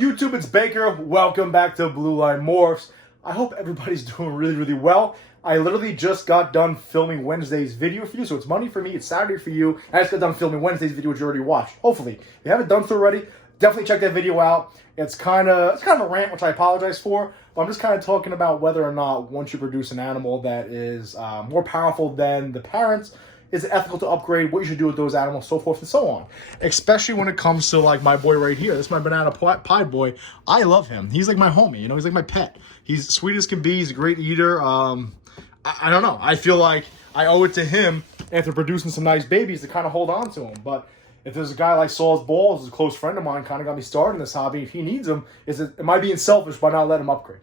YouTube? It's Baker. Welcome back to Blue Line Morphs. I hope everybody's doing really well. I literally just got done filming Wednesday's video for you, so it's Monday for me, it's Saturday for you. I just got done filming Wednesday's video, which you already watched. Hopefully, if you haven't done so already, definitely check that video out. It's kind of a rant, which I apologize for, but I'm just kind of talking about whether or not once you produce an animal that is more powerful than the parents, is it ethical to upgrade, what you should do with those animals, so forth and so on. Especially when it comes to like my boy right here. This is my banana pie boy. I love him. He's like my homie, you know, he's like my pet. He's sweet as can be. He's a great eater. I don't know. I feel like I owe it to him after producing some nice babies to kind of hold on to him. But if there's a guy like Saul's Balls, who's a close friend of mine, kind of got me started in this hobby, if he needs them, am I being selfish by not letting him upgrade?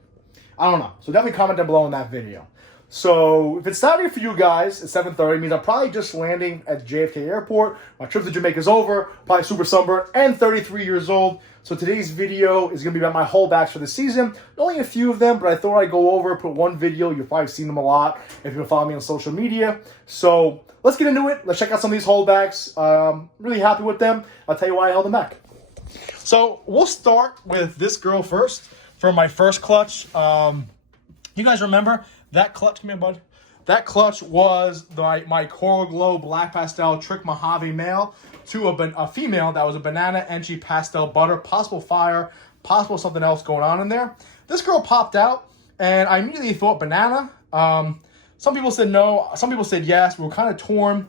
I don't know. So definitely comment down below in that video. So if it's Saturday for you guys at 7:30, it means I'm probably just landing at JFK Airport. My trip to Jamaica is over. Probably super sunburned and 33 years old. So today's video is going to be about my holdbacks for the season. Only a few of them, but I thought I'd go over, put one video. You've probably seen them a lot if you've been following me on social media. So let's get into it. Let's check out some of these holdbacks. Really happy with them. I'll tell you why I held them back. So we'll start with this girl first for my first clutch. You guys remember that clutch? Come here, bud. That clutch was my Coral Glow Black Pastel Trick Mojave male to a female that was a banana Enchi pastel butter, possible fire, possible something else going on in there. This girl popped out, and I immediately thought banana. Some people said no. Some people said yes. We were kind of torn.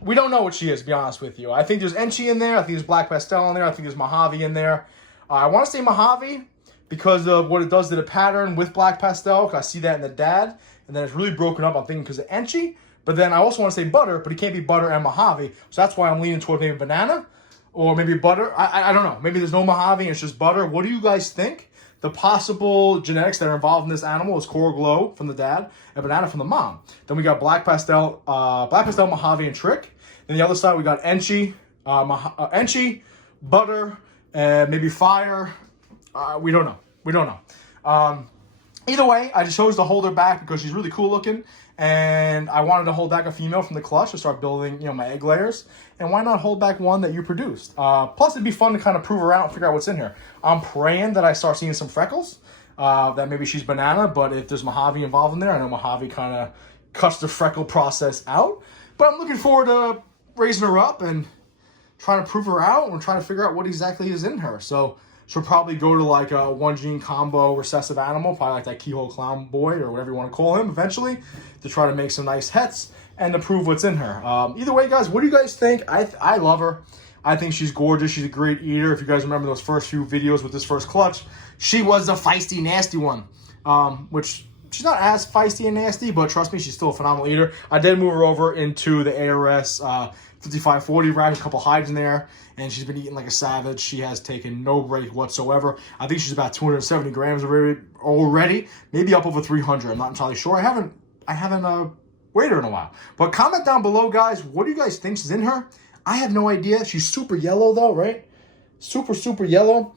We don't know what she is, to be honest with you. I think there's Enchi in there. I think there's Black Pastel in there. I think there's Mojave in there. I want to say Mojave because of what it does to the pattern with Black Pastel, because I see that in the dad, and then it's really broken up, I'm thinking, because of Enchi. But then I also want to say butter, but it can't be butter and Mojave, so that's why I'm leaning toward maybe banana, or maybe butter. I don't know. Maybe there's no Mojave and it's just butter. What do you guys think? The possible genetics that are involved in this animal is Coral Glow from the dad and banana from the mom. Then we got Black Pastel, Mojave, and Trick. Then the other side, we got Enchi, Enchi, butter, and maybe fire. We don't know. We don't know. Either way, I just chose to hold her back because she's really cool looking, and I wanted to hold back a female from the clutch to start building, my egg layers. And why not hold back one that you produced? Plus, it'd be fun to kind of prove her out and figure out what's in here. I'm praying that I start seeing some freckles, that maybe she's banana, but if there's Mojave involved in there, I know Mojave kind of cuts the freckle process out. But I'm looking forward to raising her up and trying to prove her out and trying to figure out what exactly is in her. So she'll probably go to like a one gene combo recessive animal, probably like that keyhole clown boy or whatever you want to call him eventually, to try to make some nice hets and to prove what's in her. Either way, guys, what do you guys think? I love her. I think she's gorgeous. She's a great eater. If you guys remember those first few videos with this first clutch, she was the feisty, nasty one, which she's not as feisty and nasty, but trust me, she's still a phenomenal eater. I did move her over into the ARS 5540 rack, a couple hides in there, and she's been eating like a savage. She has taken no break whatsoever. I think she's about 270 grams already, maybe up over 300. I'm not entirely sure. I haven't weighed her in a while. But comment down below, guys. What do you guys think is in her? I have no idea. She's super yellow though, right? Super yellow.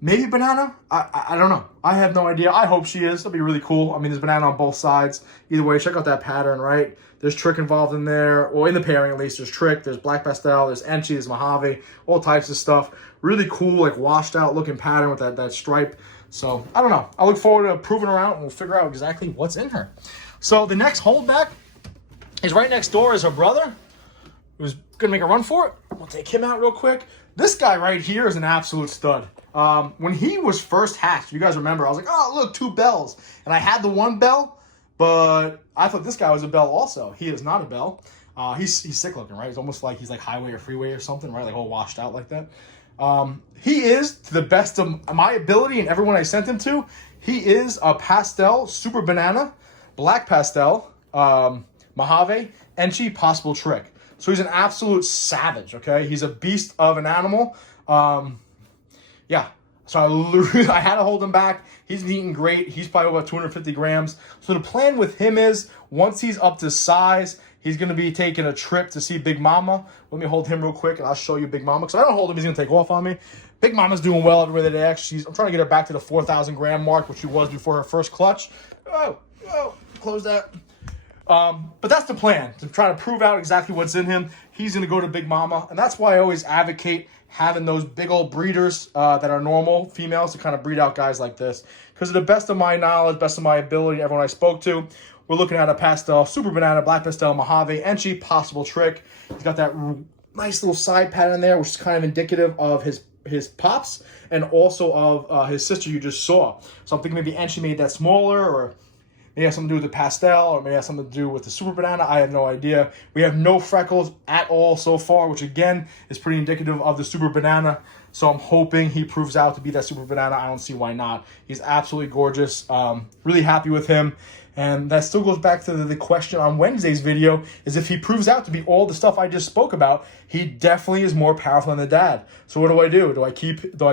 Maybe banana? I don't know. I have no idea. I hope she is. That'll be really cool. I mean, there's banana on both sides. Either way, check out that pattern, right? There's Trick involved in there. Well, in the pairing at least. There's Trick, there's Black Pastel, there's Enchi, there's Mojave, all types of stuff. Really cool, like washed out looking pattern with that stripe. So, I don't know. I look forward to proving her out and we'll figure out exactly what's in her. So, the next holdback is right next door is her brother, who's going to make a run for it. We'll take him out real quick. This guy right here is an absolute stud. When he was first hatched, you guys remember, I was like, oh, look, 2 bells. And I had the 1 bell, but I thought this guy was a bell also. He is not a bell. He's sick looking, right? It's almost like he's like highway or freeway or something, right? Like all washed out like that. He is, to the best of my ability and everyone I sent him to, he is a pastel, super banana, Black Pastel, Mojave, Enchi, possible Trick. So he's an absolute savage, okay? He's a beast of an animal. Yeah. So I had to hold him back. He's eating great. He's probably about 250 grams. So the plan with him is, once he's up to size, he's going to be taking a trip to see Big Mama. Let me hold him real quick, and I'll show you Big Mama. Because I don't hold him, he's going to take off on me. Big Mama's doing well everywhere that acts. I'm trying to get her back to the 4,000 gram mark, which she was before her first clutch. Oh, close that. But that's the plan, to try to prove out exactly what's in him. He's going to go to Big Mama, and that's why I always advocate having those big old breeders that are normal females to kind of breed out guys like this. Because to the best of my knowledge, best of my ability, everyone I spoke to, we're looking at a pastel, super banana, black pastel, Mojave, Enchi, possible trick. He's got that nice little side pattern there, which is kind of indicative of his pops and also of his sister you just saw. So I'm thinking maybe Enchi made that smaller, or maybe it has something to do with the pastel, or maybe it has something to do with the super banana. I have no idea. We have no freckles at all so far, which again is pretty indicative of the super banana. So I'm hoping he proves out to be that super banana. I don't see why not. He's absolutely gorgeous. Really happy with him. And that still goes back to the question on Wednesday's video, is if he proves out to be all the stuff I just spoke about, he definitely is more powerful than the dad. So what do? Do I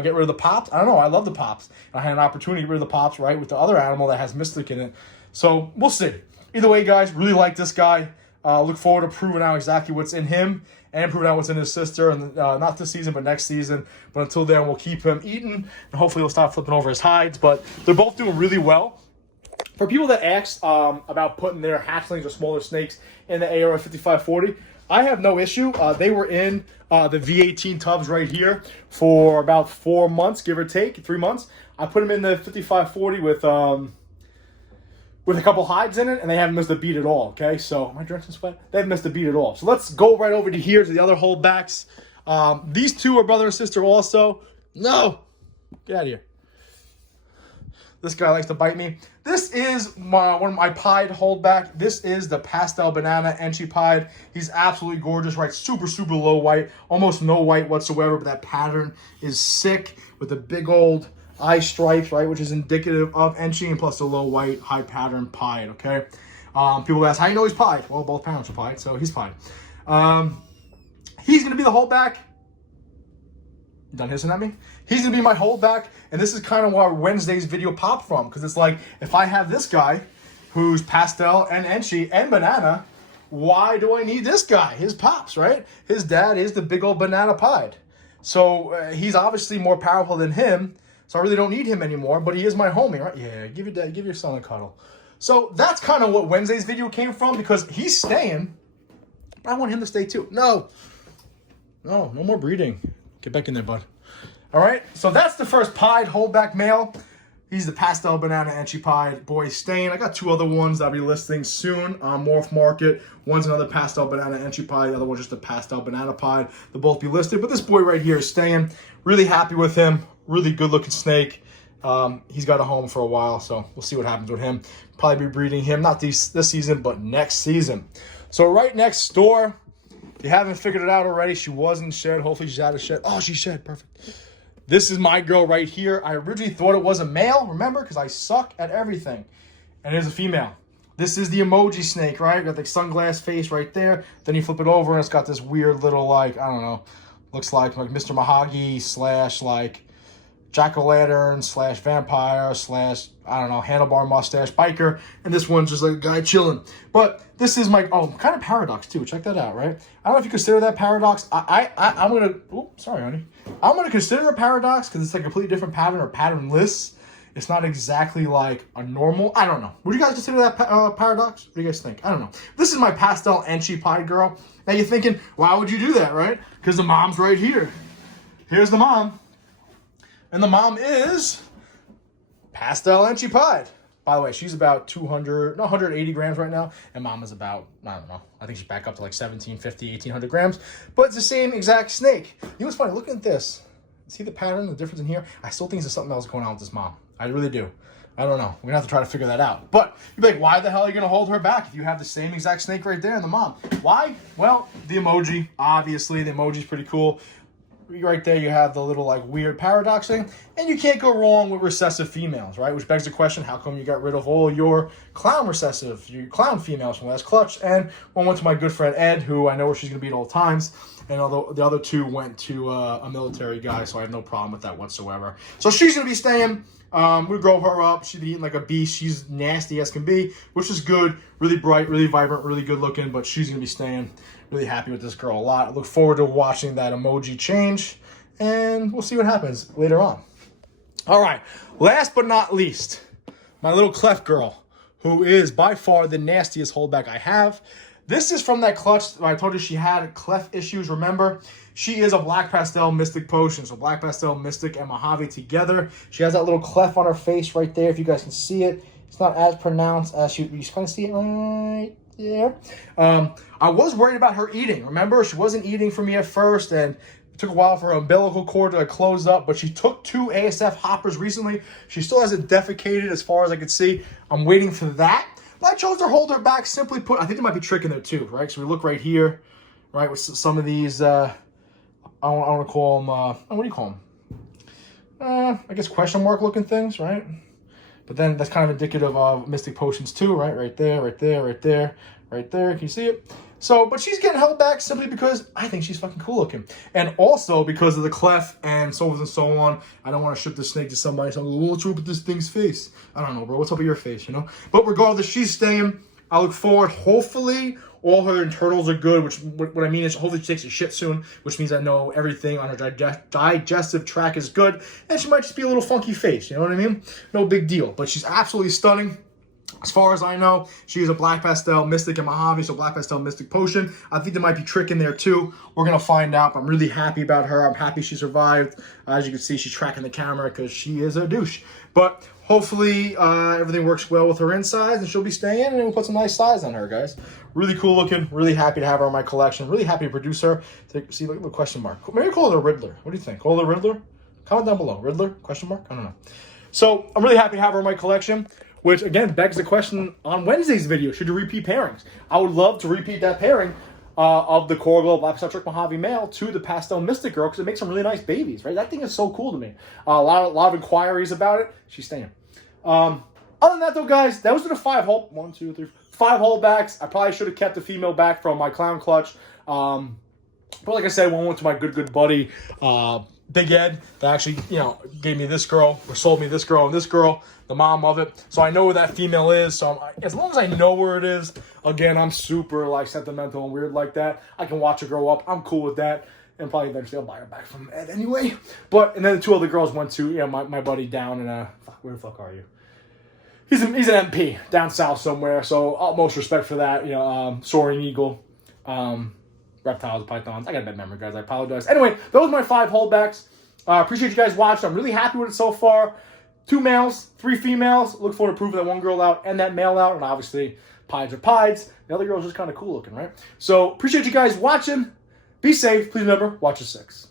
get rid of the pops? I don't know. I love the pops. I had an opportunity to get rid of the pops, right, with the other animal that has Mystic in it. So we'll see. Either way, guys, really like this guy. Look forward to proving out exactly what's in him and proving out what's in his sister. And not this season, but next season. But until then, we'll keep him eating, and hopefully he'll stop flipping over his hides. But they're both doing really well. For people that asked about putting their hatchlings or smaller snakes in the AR 5540, I have no issue. They were in the V18 tubs right here for about 4 months, give or take, 3 months. I put them in the 5540 with a couple hides in it, and they haven't missed a beat at all, okay? So, am I drinking sweat? They haven't missed a beat at all. So let's go right over to here to the other holdbacks. These two are brother and sister also. No! Get out of here. This guy likes to bite me. This is one of my pied holdback. This is the pastel banana Enchi pied. He's absolutely gorgeous, right? Super, super low white. Almost no white whatsoever, but that pattern is sick with the big old eye stripes, right? Which is indicative of Enchi, and plus the low white, high pattern pied, okay? People ask, how you know he's pied? Well, both parents are pied, so he's pied. He's going to be the holdback. Done hissing at me? He's going to be my holdback, and this is kind of where Wednesday's video popped from, because it's like, if I have this guy who's pastel and Enchi and banana, why do I need this guy? His pops, right? His dad is the big old banana pied. So he's obviously more powerful than him, so I really don't need him anymore, but he is my homie, right? Yeah, give your son a cuddle. So that's kind of what Wednesday's video came from, because he's staying, but I want him to stay too. No more breeding. Get back in there, bud. All right, so that's the first pied holdback male. He's the pastel banana Enchi pied. Boy, he's staying. I got two other ones that I'll be listing soon on Morph Market. One's another pastel banana Enchi pied. The other one's just a pastel banana pied. They'll both be listed, but this boy right here is staying. Really happy with him. Really good looking snake. He's got a home for a while, so we'll see what happens with him. Probably be breeding him, not this season, but next season. So right next door, if you haven't figured it out already, she was in shed. Hopefully she's out of shed. Oh, she's shed. Perfect. This is my girl right here. I originally thought it was a male, remember? Because I suck at everything. And here's a female. This is the emoji snake, right? Got the sunglass face right there. Then you flip it over and it's got this weird little, like, I don't know. Looks like Mr. Mahagi / like jack-o'-lantern / vampire / I don't know, handlebar mustache biker. And this one's just like a guy chilling. But this is my, kind of paradox too. Check that out, right? I don't know if you consider that paradox. I'm going to, sorry, honey. I'm going to consider a paradox because it's like a completely different pattern or patternless. It's not exactly like a normal, I don't know. Would you guys consider that paradox? What do you guys think? I don't know. This is my pastel Enchi pie girl. Now you're thinking, why would you do that, right? Because the mom's right here. Here's the mom. And the mom is pastel Enchi pied. By the way, she's about 180 grams right now. And mom is about, I don't know. I think she's back up to like 1750, 1800 grams. But it's the same exact snake. You know what's funny? Look at this. See the pattern, the difference in here? I still think there's something else going on with this mom. I really do. I don't know. We're going to have to try to figure that out. But you'd be like, why the hell are you going to hold her back if you have the same exact snake right there in the mom? Why? Well, the emoji. Obviously, the emoji's pretty cool. Right there, you have the little like weird paradox thing, and you can't go wrong with recessive females, right? Which begs the question: how come you got rid of all your clown females from last clutch? And one went to my good friend Ed, who I know where she's gonna be at all times, and although the other two went to a military guy, so I have no problem with that whatsoever. So she's gonna be staying. We grow her up. She'd be eating like a beast. She's nasty as can be, which is good. Really bright, really vibrant, really good looking, but she's gonna be staying. Really happy with this girl a lot. I look forward to watching that emoji change, and we'll see what happens later on. All right, last but not least, my little cleft girl, who is by far the nastiest holdback I have. This is from that clutch where I told you she had clef issues, remember? She is a Black Pastel Mystic Potion. So Black Pastel, Mystic, and Mojave together. She has that little clef on her face right there, if you guys can see it. It's not as pronounced as you kind of see it right there. I was worried about her eating. Remember, she wasn't eating for me at first, and it took a while for her umbilical cord to close up, but she took 2 ASF hoppers recently. She still hasn't defecated as far as I can see. I'm waiting for that. But I chose to hold her back, simply put. I think there might be trick in there too, right? So we look right here, right, with some of these, I want to call them, what do you call them? I guess question mark looking things, right? But then that's kind of indicative of Mystic Potions too, right? Right there, right there, right there, right there. Can you see it? So, but she's getting held back simply because I think she's fucking cool looking. And also because of the clef and so forth and so on. I don't want to ship this snake to somebody. So I'm like, well, what's up with this thing's face? I don't know, bro. What's up with your face, you know? But regardless, she's staying. I look forward. Hopefully, all her internals are good, which what I mean is hopefully she takes a shit soon, which means I know everything on her digestive tract is good. And she might just be a little funky face, you know what I mean? No big deal. But she's absolutely stunning. As far as I know, she is a Black Pastel, Mystic, and Mojave, so Black Pastel, Mystic Potion. I think there might be trick in there too. We're going to find out, but I'm really happy about her. I'm happy she survived. As you can see, she's tracking the camera because she is a douche. But hopefully everything works well with her insides, and she'll be staying, and we'll put some nice size on her, guys. Really cool looking. Really happy to have her in my collection. Really happy to produce her. See, look at the question mark. Maybe call her the Riddler. What do you think? Call her the Riddler? Comment down below. Riddler? Question mark? I don't know. So I'm really happy to have her in my collection. Which, again, begs the question on Wednesday's video, should you repeat pairings? I would love to repeat that pairing of the Coral Glow Black Pastel Mojave male to the Pastel Mystic girl because it makes some really nice babies, right? That thing is so cool to me. A lot of inquiries about it. She's staying. Other than that, though, guys, those are the 5 holdbacks. I probably should have kept the female back from my clown clutch. But like I said, one went to my good buddy, Big Ed, that actually, gave me this girl, or sold me this girl and this girl, the mom of it. So I know where that female is. So as long as I know where it is, again, I'm super sentimental and weird like that. I can watch her grow up. I'm cool with that. And probably eventually I'll buy her back from Ed anyway. And then the 2 other girls went to, my buddy down in where the fuck are you? He's an MP down south somewhere. So utmost respect for that. Soaring Eagle. Reptiles, pythons. I got a bad memory, guys. I apologize. Anyway, those are my 5 holdbacks. Appreciate you guys watching. I'm really happy with it so far. 2 males, 3 females. Look forward to proving that 1 girl out and that male out. And obviously, pieds are pieds. The other girl's just kind of cool looking, right? So, appreciate you guys watching. Be safe. Please remember, watch your 6.